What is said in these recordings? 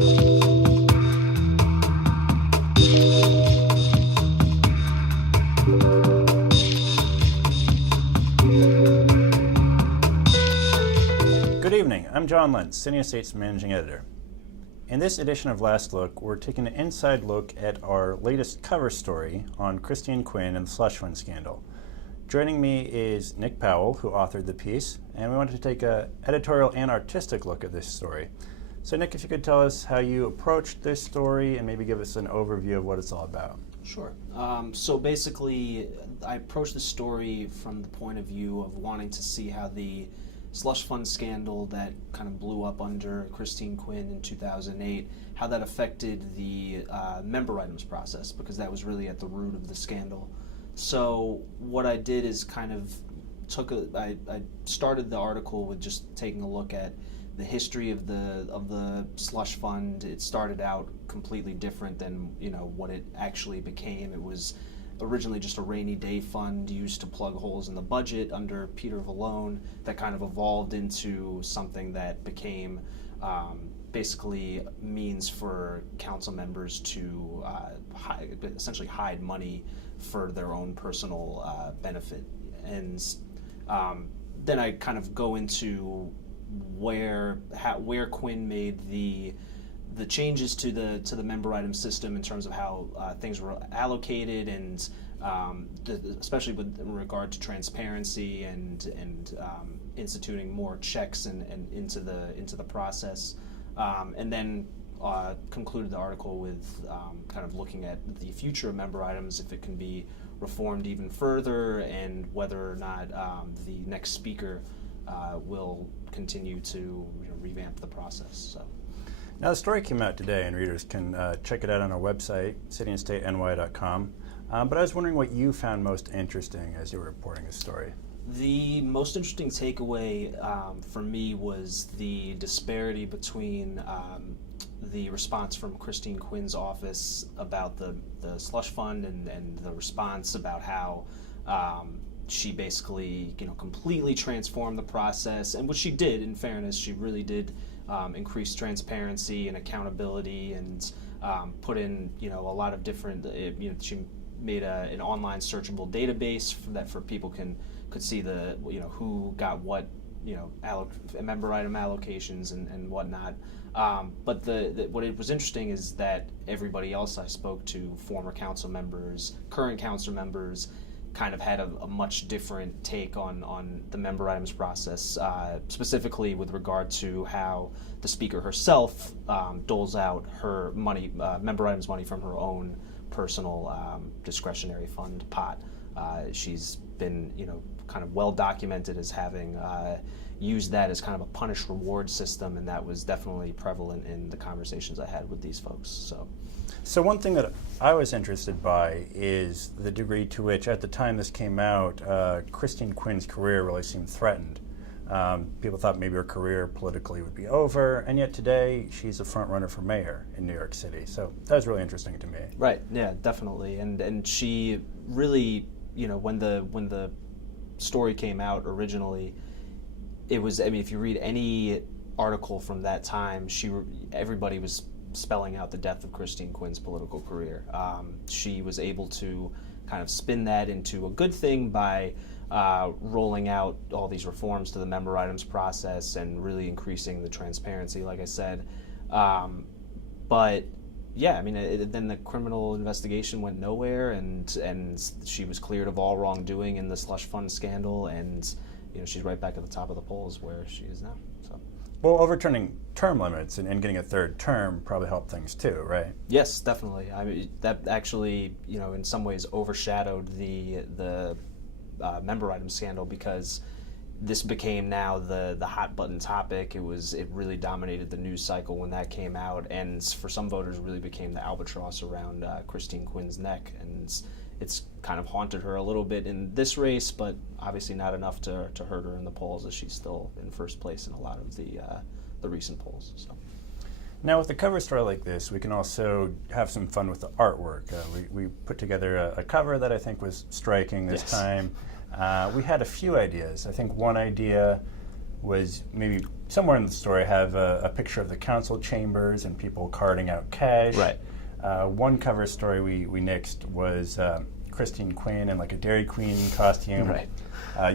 Good evening, I'm John Lentz, City and State's Managing Editor. In this edition of Last Look, we're taking an inside look at our latest cover story on Christine Quinn and the slush fund scandal. Joining me is Nick Powell, who authored the piece, and we wanted to take an editorial and artistic look at this story. So Nick, if you could tell us how you approached this story and maybe give us an overview of what it's all about. Sure. So basically, I approached the story from the point of view of wanting to see how the slush fund scandal that kind of blew up under Christine Quinn in 2008, how that affected the member items process, because that was really at the root of the scandal. So what I did is kind of I started the article with just taking a look at the history of the slush fund. It started out completely different than what it actually became. It was originally just a rainy day fund used to plug holes in the budget under Peter Vallone that kind of evolved into something that became basically means for council members to essentially hide money for their own personal benefit. And then I kind of go into where Quinn made the changes to the member item system in terms of how things were allocated, and especially with regard to transparency and instituting more checks and into the process, and then concluded the article with kind of looking at the future of member items, if it can be reformed even further, and whether or not the next speaker will continue to revamp the process. So. Now the story came out today, and readers can check it out on our website, cityandstateny.com. But I was wondering what you found most interesting as you were reporting this story. The most interesting takeaway for me was the disparity between the response from Christine Quinn's office about the slush fund and the response about how she basically completely transformed the process, and what she did, in fairness, she really did increase transparency and accountability, and put in a lot of different. She made an online searchable database for people could see the who got what member item allocations and whatnot. But what it was interesting is that everybody else I spoke to, former council members, current council members, kind of had a much different take on the member items process, specifically with regard to how the speaker herself doles out her money, member items money from her own personal discretionary fund pot. She's been kind of well documented as having used that as kind of a punish reward system, and that was definitely prevalent in the conversations I had with these folks. So one thing that I was interested by is the degree to which, at the time this came out, Christine Quinn's career really seemed threatened. People thought maybe her career politically would be over, and yet today she's a front runner for mayor in New York City. So that was really interesting to me. Right. Yeah. Definitely. And she really, when the story came out originally, it was. I mean, if you read any article from that time, everybody was spelling out the death of Christine Quinn's political career. She was able to kind of spin that into a good thing by rolling out all these reforms to the member items process and really increasing the transparency, like I said. But yeah, I mean, then the criminal investigation went nowhere, and she was cleared of all wrongdoing in the slush fund scandal, and she's right back at the top of the polls where she is now. So. Well, overturning term limits and getting a third term probably helped things too, right? Yes, definitely. I mean, that actually, in some ways overshadowed the member item scandal, because this became now the hot button topic. It really dominated the news cycle when that came out, and for some voters really became the albatross around Christine Quinn's neck, and it's kind of haunted her a little bit in this race, but obviously not enough to hurt her in the polls, as she's still in first place in a lot of the recent polls. So. Now, with a cover story like this, we can also have some fun with the artwork. We put together a cover that I think was striking this time. We had a few ideas. I think one idea was maybe somewhere in the story have a picture of the council chambers and people carting out cash. Right. One cover story we nixed was Christine Quinn in like a Dairy Queen costume, Right.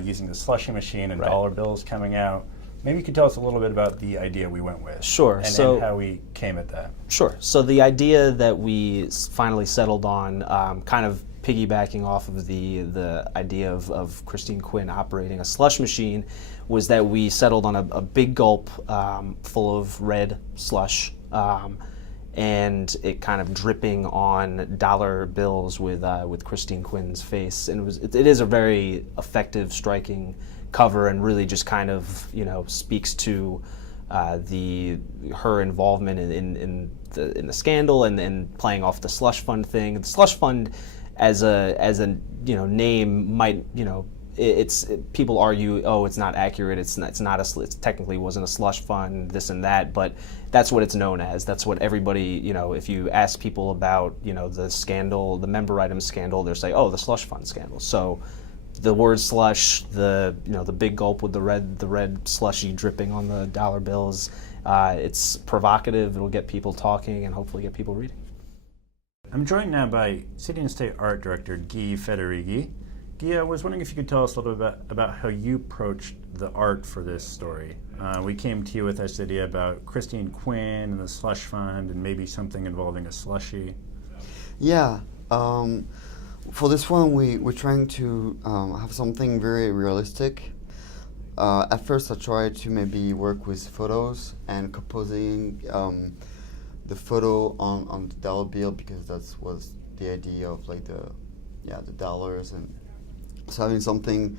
Using the slushy machine and Right. dollar bills coming out. Maybe you could tell us a little bit about the idea we went with. Sure. And how we came at that. Sure. So the idea that we finally settled on, kind of piggybacking off of the idea of Christine Quinn operating a slush machine, was that we settled on a big gulp full of red slush, and it kind of dripping on dollar bills with Christine Quinn's face, and it is a very effective, striking cover, and really just kind of speaks to her involvement in the scandal and playing off the slush fund thing. The slush fund, as a name, might people argue, oh, it's not accurate. It technically wasn't a slush fund, this and that, but that's what it's known as. That's what everybody, if you ask people about the scandal, the member item scandal, they'll say, oh, the slush fund scandal. So the word slush, the big gulp with the red slushy dripping on the dollar bills, it's provocative. It'll get people talking and hopefully get people reading. I'm joined now by City and State Art Director Guy Federighi. Guy, I was wondering if you could tell us a little bit about how you approached the art for this story. We came to you with this idea about Christine Quinn and the slush fund and maybe something involving a slushy. Yeah. For this one, we're trying to have something very realistic. At first, I tried to maybe work with photos and composing the photo on the dollar bill, because that was the idea of like the dollars, and so having something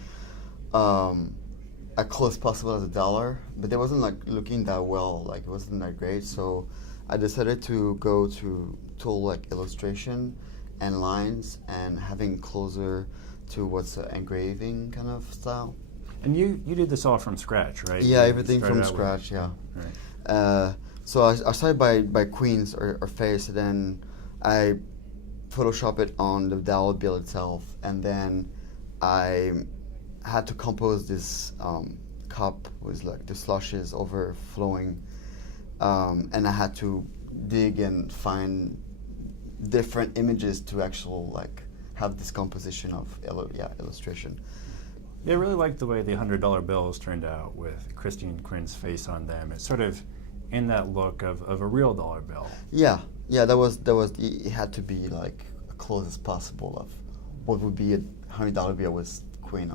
as close as possible as a dollar, but it wasn't like looking that well, like it wasn't that great. So I decided to go to tool like illustration and lines and having closer to what's engraving kind of style. And you did this all from scratch, right? Yeah, You everything started from out scratch. Yeah. Right. So I started by Queen's or face, and then I Photoshop it on the dollar bill itself, and then I had to compose this cup with like the slushes overflowing, and I had to dig and find different images to actually like have this composition of illustration. I really liked the way the $100 bills turned out with Christine Quinn's face on them. It's sort of in that look of a real dollar bill. Yeah, that was it had to be like as close as possible of what would be a $100 bill with Queen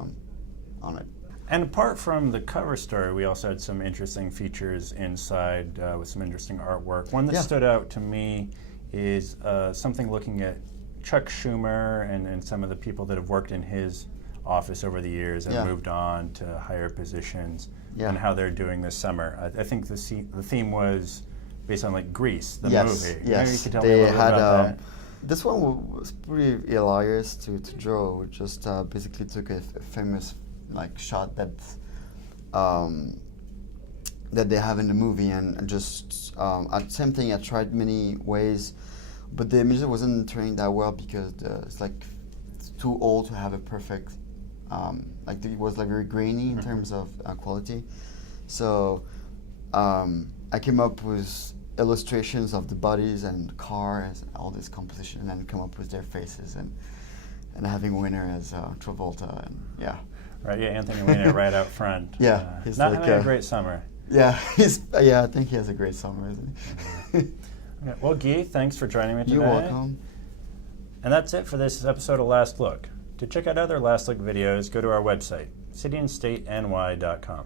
on it. And apart from the cover story, we also had some interesting features inside with some interesting artwork. One that stood out to me is something looking at Chuck Schumer and some of the people that have worked in his office over the years and moved on to higher positions, and how they're doing this summer. I think the theme was based on like Grease, the movie. Yes, maybe you could tell me a little bit about that. This one was pretty hilarious to draw. We just basically took a famous like shot that they have in the movie, and just same thing. I tried many ways, but the image wasn't turning that well because it's like it's too old to have a perfect. Like it was like very grainy in terms of quality. So I came up with illustrations of the bodies and cars and all this composition, and then come up with their faces and having Winner as Travolta, and Right, Anthony Weiner right out front. He's not like having a great summer. I think he has a great summer, isn't he? Okay. Well, Guy, thanks for joining me today. You're welcome. And that's it for this episode of Last Look. To check out other Last Look videos, go to our website, cityandstateny.com.